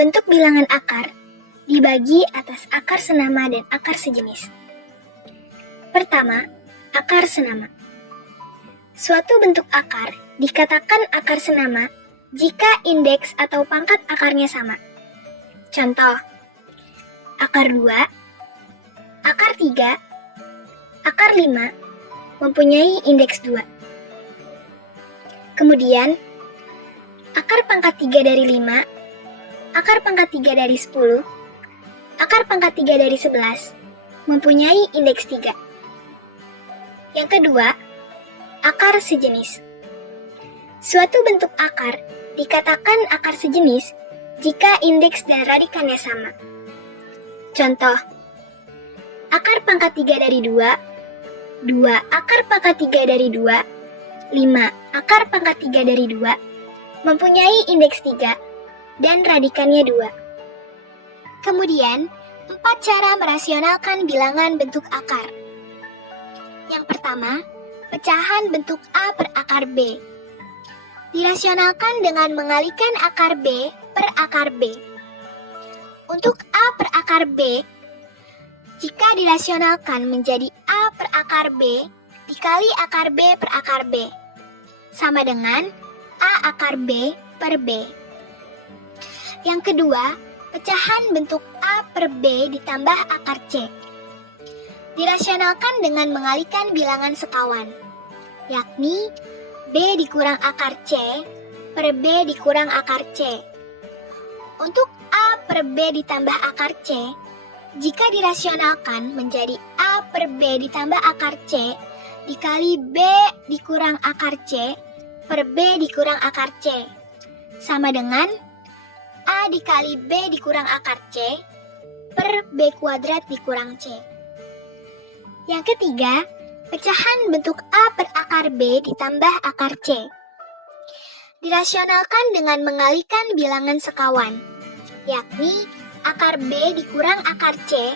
Bentuk bilangan akar dibagi atas akar senama dan akar sejenis. Pertama, akar senama. Suatu bentuk akar dikatakan akar senama jika indeks atau pangkat akarnya sama. Contoh, akar 2, akar 3, akar 5 mempunyai indeks 2. Kemudian, akar pangkat 3 dari 5, akar pangkat 3 dari 10, akar pangkat 3 dari 11 mempunyai indeks 3. Yang kedua, akar sejenis. Suatu bentuk akar dikatakan akar sejenis jika indeks dan radikannya sama. Contoh, akar pangkat 3 dari 2, 2 akar pangkat 3 dari 2, 5 akar pangkat 3 dari 2 mempunyai indeks 3 dan radikannya 2. Kemudian, 4 cara merasionalkan bilangan bentuk akar. Yang pertama, pecahan bentuk A per akar B. Dirasionalkan dengan mengalikan akar B per akar B. Untuk A per akar B, jika dirasionalkan menjadi A per akar B dikali akar B per akar B, sama dengan A akar B per B. Yang kedua, pecahan bentuk A per B ditambah akar C. Dirasionalkan dengan mengalikan bilangan sekawan, yakni B dikurang akar C per B dikurang akar C. Untuk A per B ditambah akar C, jika dirasionalkan menjadi A per B ditambah akar C dikali B dikurang akar C per B dikurang akar C, sama dengan A dikali B dikurang akar C per B kuadrat dikurang C. Yang ketiga, pecahan bentuk A per akar B ditambah akar C. Dirasionalkan dengan mengalikan bilangan sekawan, yakni akar B dikurang akar C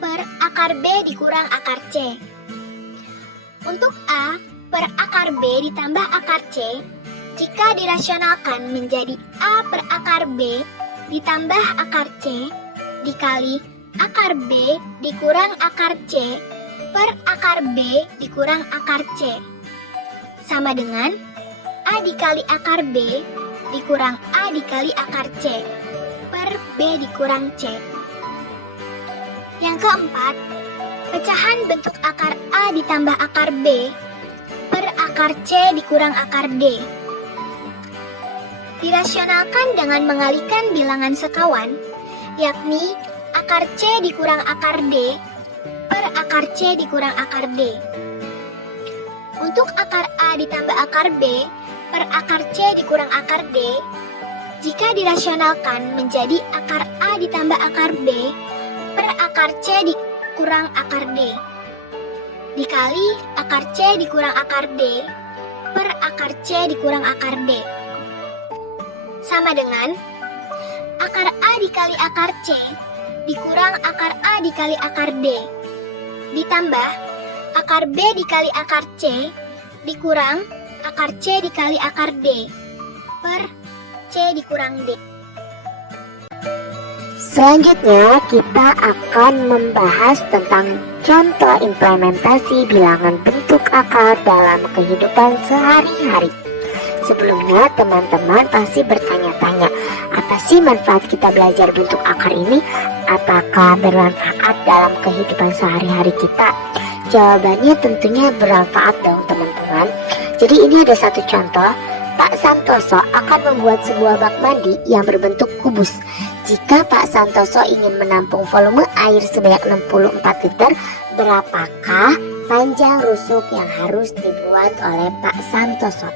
per akar B dikurang akar C. Untuk A per akar B ditambah akar C, jika dirasionalkan menjadi A per akar B ditambah akar C dikali akar B dikurang akar C per akar B dikurang akar C, sama dengan A dikali akar B dikurang A dikali akar C per B dikurang C. Yang keempat, pecahan bentuk akar A ditambah akar B per akar C dikurang akar D. Dirasionalkan dengan mengalikan bilangan sekawan, yakni akar C dikurang akar D per akar C dikurang akar D. Untuk akar A ditambah akar B per akar C dikurang akar D, jika dirasionalkan menjadi akar A ditambah akar B per akar C dikurang akar D, dikali akar C dikurang akar D per akar C dikurang akar D, sama dengan akar A dikali akar C dikurang akar A dikali akar D, ditambah akar B dikali akar C dikurang akar C dikali akar D per C dikurang D. Selanjutnya kita akan membahas tentang contoh implementasi bilangan bentuk akar dalam kehidupan sehari-hari. Sebelumnya teman-teman pasti bertanya-tanya, apa sih manfaat kita belajar bentuk akar ini? Apakah bermanfaat dalam kehidupan sehari-hari kita? Jawabannya tentunya bermanfaat dong teman-teman. Jadi ini ada satu contoh, Pak Santoso akan membuat sebuah bak mandi yang berbentuk kubus. Jika Pak Santoso ingin menampung volume air sebanyak 64 liter, berapakah panjang rusuk yang harus dibuat oleh Pak Santoso?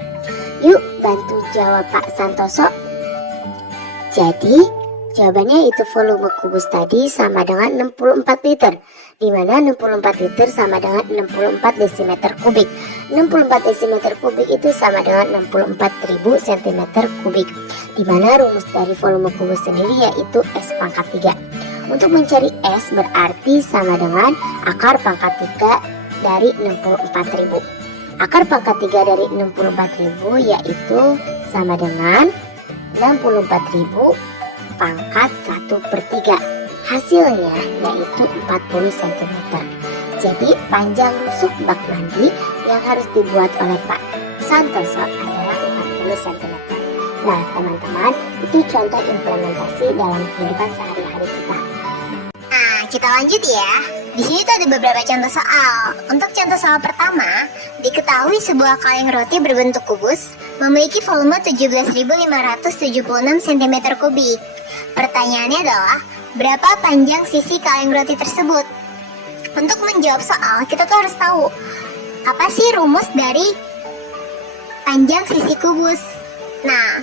Yuk bantu jawab Pak Santoso. Jadi jawabannya itu volume kubus tadi sama dengan 64 liter, di mana 64 liter sama dengan 64 desimeter kubik. 64 desimeter kubik itu sama dengan 64.000 cm kubik, di mana rumus dari volume kubus sendiri yaitu S pangkat 3. Untuk mencari S berarti sama dengan akar pangkat 3 dari 64.000. Akar pangkat 3 dari 64.000 yaitu sama dengan 64.000 pangkat 1/3. Hasilnya yaitu 40 cm. Jadi panjang rusuk bak mandi yang harus dibuat oleh Pak Santoso adalah 40 cm. Nah teman-teman, itu contoh implementasi dalam kehidupan sehari-hari kita. Nah, kita lanjut ya. Di sini tuh ada beberapa contoh soal. Untuk contoh soal pertama, diketahui sebuah kaleng roti berbentuk kubus memiliki volume 17.576 cm3. Pertanyaannya adalah, berapa panjang sisi kaleng roti tersebut? Untuk menjawab soal, kita tuh harus tahu apa sih rumus dari panjang sisi kubus. Nah,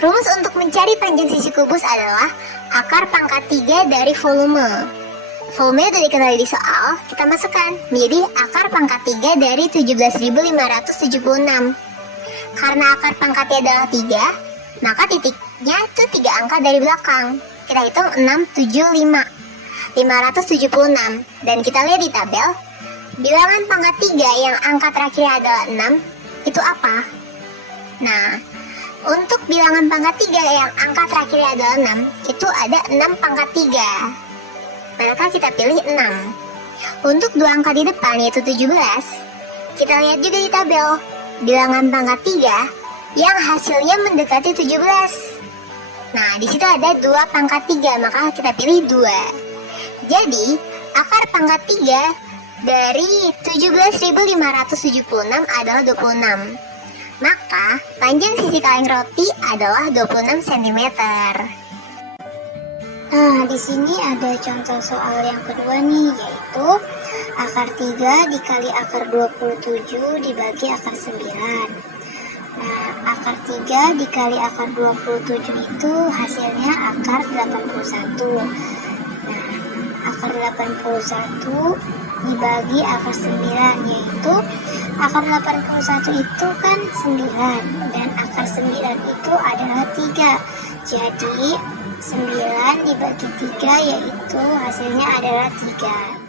rumus untuk mencari panjang sisi kubus adalah akar pangkat 3 dari volume. Volume udah diketahui di soal, kita masukkan menjadi akar pangkat 3 dari 17.576. Karena akar pangkatnya adalah 3, maka titiknya itu 3 angka dari belakang. Kita hitung 576. Dan kita lihat di tabel, bilangan pangkat 3 yang angka terakhirnya adalah 6, itu apa? Nah, untuk bilangan pangkat 3 yang angka terakhirnya adalah 6, itu ada 6 pangkat 3. Maka kita pilih 6. Untuk dua angka di depan yaitu 17, kita lihat juga di tabel bilangan pangkat 3 yang hasilnya mendekati 17. Nah, di situ ada 2 pangkat 3, maka kita pilih 2. Jadi, akar pangkat 3 dari 17.576 adalah 26. Maka, panjang sisi kaleng roti adalah 26 cm. Nah, di sini ada contoh soal yang kedua nih, yaitu akar 3 dikali akar 27 dibagi akar 9. Nah, akar 3 dikali akar 27 itu hasilnya akar 81. Nah, akar 81 dibagi akar 9, yaitu akar 81 itu kan 9 dan akar 9 itu adalah 3. Jadi 9 dibagi 3 yaitu hasilnya adalah 3.